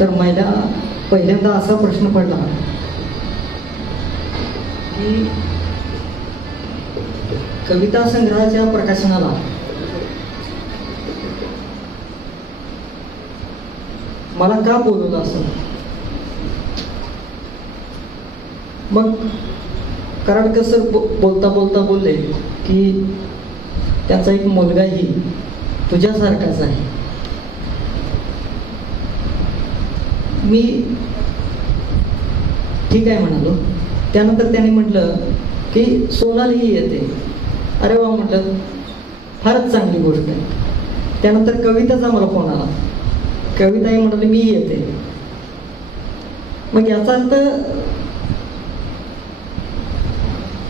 तर मला पहिल्यांदा असा प्रश्न पडला. की कविता संग्रहाच्या प्रकाशनाला मला का बोलवलं असं? मग कराडकर सर बो- बोलता बोलता बोलले की त्याचा एक मुलगाही तुझ्यासारखाच आहे. मी ठीक आहे म्हणालो. त्यानंतर त्याने म्हटलं की सोनालीही येते. अरे वा म्हटलं फारच चांगली गोष्ट आहे. त्यानंतर कविताचा मला फोन आला. कविताही म्हणाली मी येते. मग याचा अर्थ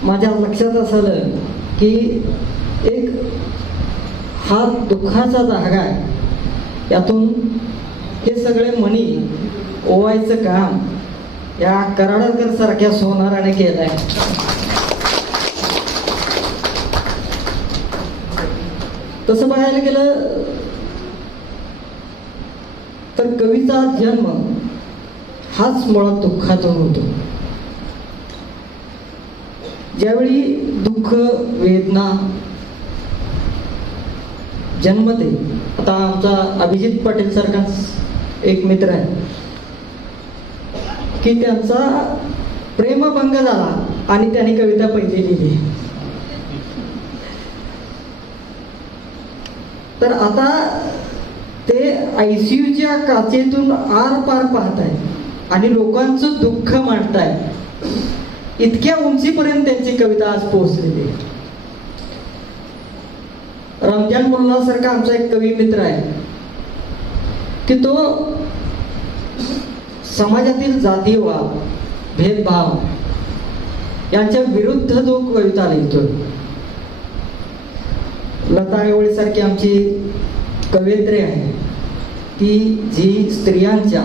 माझ्या लक्षात असलं की एक हा दुःखाचा धागा आहे. यातून हे सगळे मणी ओवायचं काम. या कराडकर सारख्या सोनाराने केलंय. तसं बघायला गेलं तर कवीचा जन्म हाच मुळात दुःखातून होतो. ज्यावेळी दुःख वेदना जन्मते आता आमचा अभिजित पाटील सारखाच एक मित्र आहे. की त्यांचा प्रेमभंग झाला आणि त्याने कविता पहिली लिहिली. तर आता ते आयसीयूच्या काचेतून आर पार पाहत आहेत आणि लोकांचं दुःख मांडताय. इतक्या उंचीपर्यंत त्यांची कविता आज पोहोचलेली आहे. रमजान मुल्ला सारखा आमचा एक कवी मित्र आहे की तो समाजातील जातीयवाद भेदभाव यांच्या विरुद्ध तो कविता लिहितो लता येवळीसारखी आमची कवयित्री आहे. ती जी स्त्रियांच्या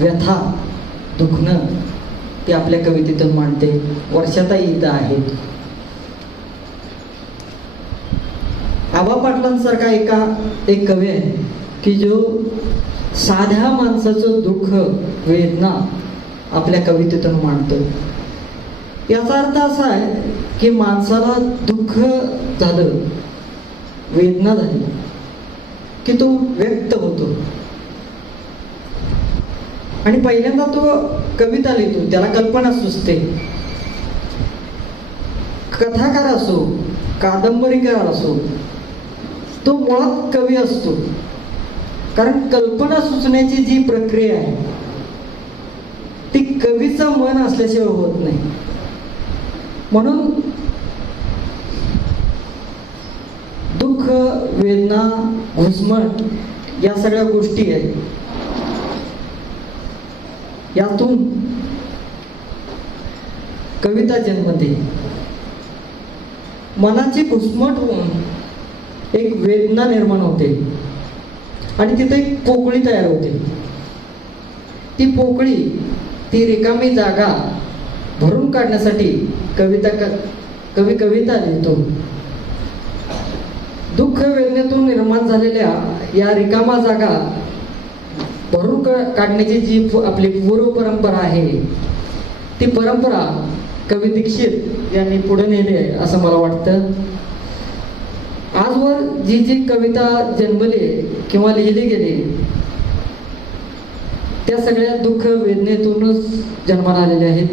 व्यथा दुखणं ती आपल्या कवितेतून मांडते. वर्षाताई इथं आहेत. आबा पाटलांसारखा एका एक कवी आहे की जो साध्या माणसाचं दुःख वेदना आपल्या कवितेतून मांडतो. याचा अर्थ असा आहे की माणसाला दुःख झालं वेदना झाली की तो व्यक्त होतो. आणि पहिल्यांदा तो कविता लिहितो त्याला कल्पना सुचते. कथाकार असो कादंबरीकार असो तो मुळात कवी असतो. कारण कल्पना सुचण्याची जी प्रक्रिया आहे ती कवीचं मन असल्याशिवाय होत नाही. म्हणून दुःख वेदना घुसमट या सगळ्या गोष्टी आहेत. यातून कविता जन्मते. मनाची घुसमट होऊन एक वेदना निर्माण होते. आणि तिथे एक पोकळी तयार होते. ती पोकळी ती रिकामी जागा भरून काढण्यासाठी कविता क कवी कविता लिहितो. दुःख वेदनेतून निर्माण झालेल्या या रिकामा जागा भरून काढण्याची जी आपली पूर्व परंपरा आहे ती परंपरा कवी दीक्षित यांनी पुढे नेली आहे असं मला वाटतं. आजवर जी जी कविता जन्मली किंवा लिहिली गेली त्या सगळ्या दुःख वेदनेतूनच जन्माला आलेल्या आहेत.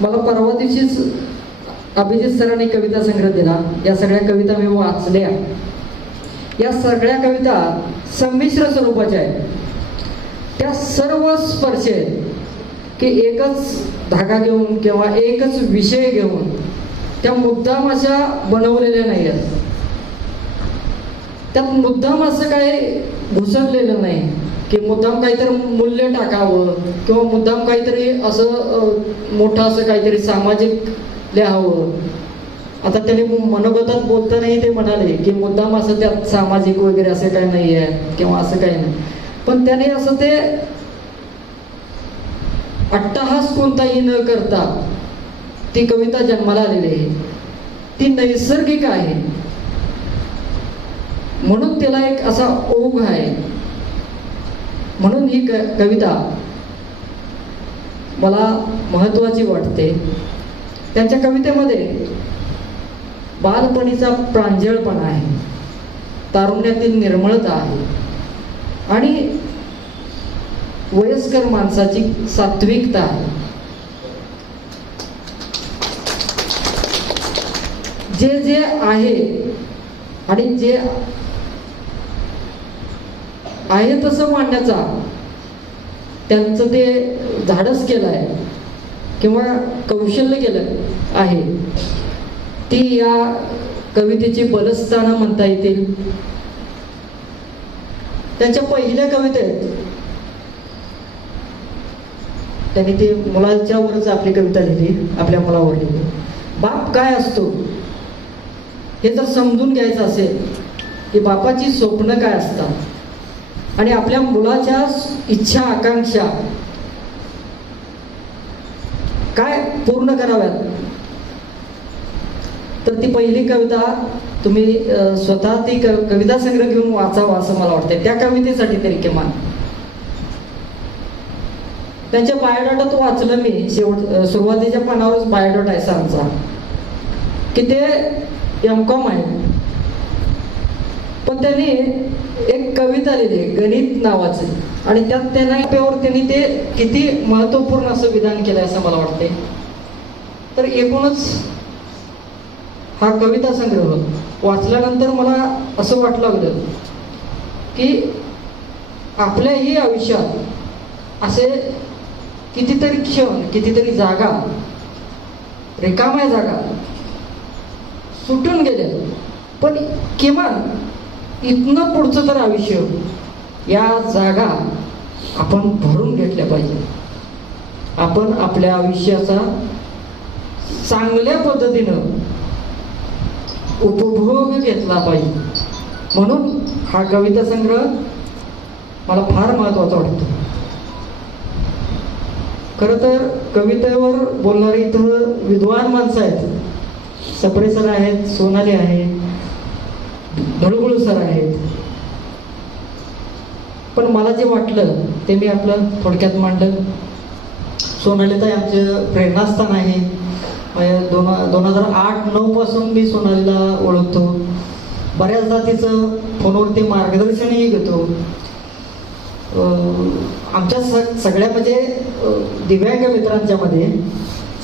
मला परवा दिवशीच अभिजित सरांनी कविता संग्रह दिला. या सगळ्या कविता मी वाचल्या. या सगळ्या कविता संमिश्र स्वरूपाच्या आहेत. त्या सर्व स्पर्श आहेत. की एकच धागा घेऊन किंवा एकच विषय घेऊन त्या मुद्दाम अशा बनवलेल्या नाही आहेत त्यात मुद्दाम असं काही घुसरलेलं नाही की मुद्दाम काहीतरी मूल्य टाकावं किंवा मुद्दाम काहीतरी असं मोठं असं काहीतरी सामाजिक लिहावं. आता त्यांनी मनोगतात बोलतानाही ते म्हणाले की मुद्दाम असं त्यात सामाजिक वगैरे असं काही नाही आहे किंवा असं काही नाही. पण त्याने असं ते अट्टहास कोणताही न करता ती कविता जन्माला आलेली आहे. ती नैसर्गिक आहे. म्हणून त्याला एक असा ओघ आहे. म्हणून ही क कविता मला महत्त्वाची वाटते. त्यांच्या कवितेमध्ये बालपणीचा प्रांजळपणा आहे. तारुण्यातील निर्मळता आहे. आणि वयस्कर माणसाची सात्विकता आहे. जे जे आहे आणि जे आहे तसं मांडण्याचा त्यांचं ते धाडस केलं आहे किंवा कौशल्य केलं आहे. ती या कवितेची बलस्थानं म्हणता येतील. त्यांच्या पहिल्या कवितेत त्यांनी ते मुलाच्या वरच आपली कविता लिहिली आपल्या मुलावर लिहिली. बाप काय असतो? हे जर समजून घ्यायचं असेल की बापाची स्वप्न काय असतात आणि आपल्या मुलाच्या इच्छा आकांक्षा काय पूर्ण कराव्यात? तर ती पहिली कविता तुम्ही स्वतः ती क कविता संग्रह घेऊन वाचावं असं मला वाटतंय. त्या कवितेसाठी तरी किमान. त्यांच्या बायोडाटात वाचलं मी शेवट सुरुवातीच्या पानावरच बायोडाटा आहे सांचा की ते एम कॉम आहे पण त्यांनी एक कविता लिहिली गणित नावाचे. आणि त्यात त्यांना पेवर त्यांनी ते किती महत्त्वपूर्ण असं विधान केलं असं मला वाटते तर एकूणच हा कविता संग्रह वाचल्यानंतर मला असं वाटलं लागलं की आपल्याही आयुष्यात असे कितीतरी क्षण कितीतरी जागा रिकाम्या जागा सुटून गेले पण किमान इथनं पुढचं तर आयुष्य या जागा आपण भरून घेतल्या पाहिजे. आपण आपल्या आयुष्याचा चांगल्या पद्धतीनं उपभोग घेतला पाहिजे. म्हणून हा कविता संग्रह मला फार महत्त्वाचा वाटतो. खरं तर कवितेवर बोलणारी इथं विद्वान माणसं आहेत. सपरे सर आहेत सोनाली आहे धडगुळ सर आहेत. पण मला जे वाटलं ते मी आपलं थोडक्यात मांडलं. सोनालीताई आमचं प्रेरणास्थान आहे. दोन दोन हजार आठ नऊपासून मी सोनालीला ओळखतो. बऱ्याचदा तिचं फोनवरती मार्गदर्शनही घेतो. आमच्या स सगळ्या म्हणजे दिव्यांग मित्रांच्यामध्ये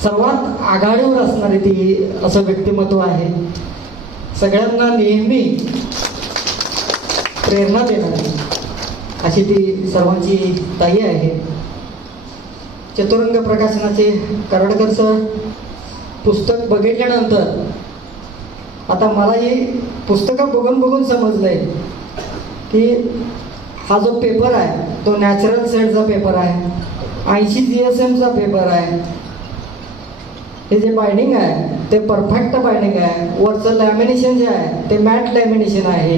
सर्वात आघाडीवर असणारी ती असं व्यक्तिमत्व आहे. सगळ्यांना नेहमी प्रेरणा देणारी अशी ती सर्वांची ताई आहे. चतुरंग प्रकाशनाचे करडकर सर पुस्तक बघितल्यानंतर आता मला ही पुस्तकं बघून बघून समजलंय की हा जो पेपर आहे तो नॅचरल सेडचा पेपर आहे ऐंशी जी एस एमचा पेपर आहे हे जे बायडिंग आहे ते परफेक्ट बायडिंग आहे. वरचं लॅमिनेशन जे आहे ते मॅट लॅमिनेशन आहे.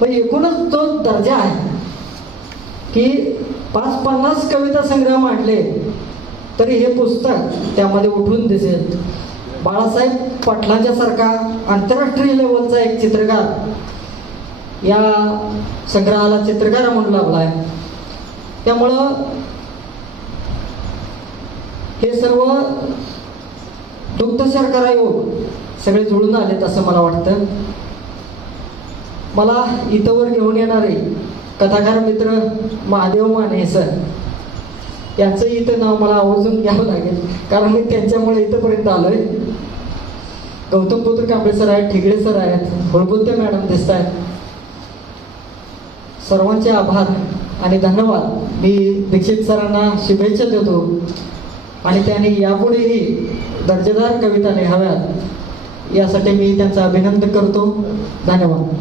पण एकूणच तो दर्जा आहे की पाच पन्नास कविता संग्रह मांडले तरी हे पुस्तक त्यामध्ये उठून दिसेल. बाळासाहेब पाटलांच्या सारखा आंतरराष्ट्रीय लेवलचा एक चित्रकार या संग्रहाला चित्रकार म्हणून लाभला आहे. त्यामुळं हे सर्व दुग्ध सरकार आयोग सगळे जुळून आलेत असं मला वाटतं. मला इथंवर घेऊन येणारे कथाकार मित्र महादेव माने सर यांचं इथं नाव मला आवर्जून घ्यावं लागेल. कारण मी त्यांच्यामुळे इथंपर्यंत आलोय. गौतम पुत्र कांबळे सर आहेत ठिगळे सर आहेत होळबुद्ध मॅडम दिसत आहेत. सर्वांचे आभार आणि धन्यवाद. मी दीक्षित सरांना शुभेच्छा देतो. आणि त्यांनी यापुढेही दर्जेदार कविता लिहाव्यात. यासाठी मी त्यांचं अभिनंदन करतो. धन्यवाद.